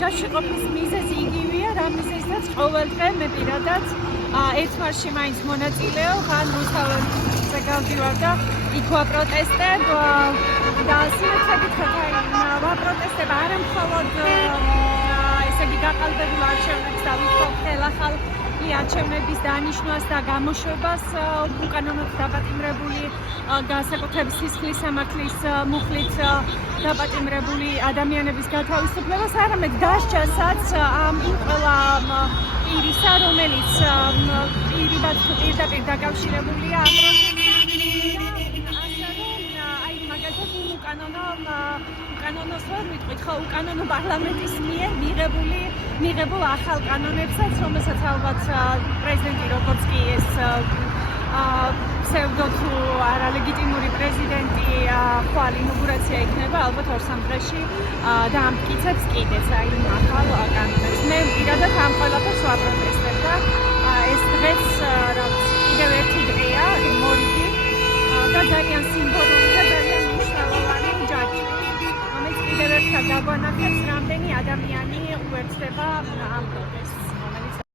ჯაშში ყოფნის მიზეზი იგივეა, რა მიზეზსაც ყოველდღე მე პირადად ერთმარში მაინც მონაწილეობ, ან რუსთაველზე გავდივარ და იქ ვაპროტესტებ და სიმართლედ ვაპროტესტებ არა მხოლოდ ესე იგი გაყალბებულ არჩევნებს და ვითხოვ ხელახალ არჩევნების დანიშნვას და გამოშვებას უკანონოდ დაპატიმრებული განსაკუთრებით სისხლის სამართლის მუხლით დაპატიმრებული ადამიანების გათავისუფლებას, არამედ დასჯასაც ამ ყველა პირისა, რომელიც პირდაპირ დაკავშირებულია ამ უკანონოს ვერ ვიტყვით, ხო, უკანონო პარლამენტის მიერ მიღებულ ახალ კანონებსაც, რომელსაც ალბათ პრეზიდენტი როგორც კი ეს ფსევდო თუ არალეგიტიმური პრეზიდენტი ხვალ ინაუგურაცია იქნება, ალბათ 2-3 დღეში დაამტკიცებს კიდეც იმ ახალ კანონებს. მე პირადად ამ ყველაფერს ვაპროტესტებ და ეს დღეს კიდევ ერთი დღეა, მორიგი და ძალიან სიმბოლური და ძალიან მნიშვნელოვანი ჯაჭვი. კიდევ ერთხელ დაგვანახებს, რამდენი ადამიანი უერთდება ამ პროტესტს.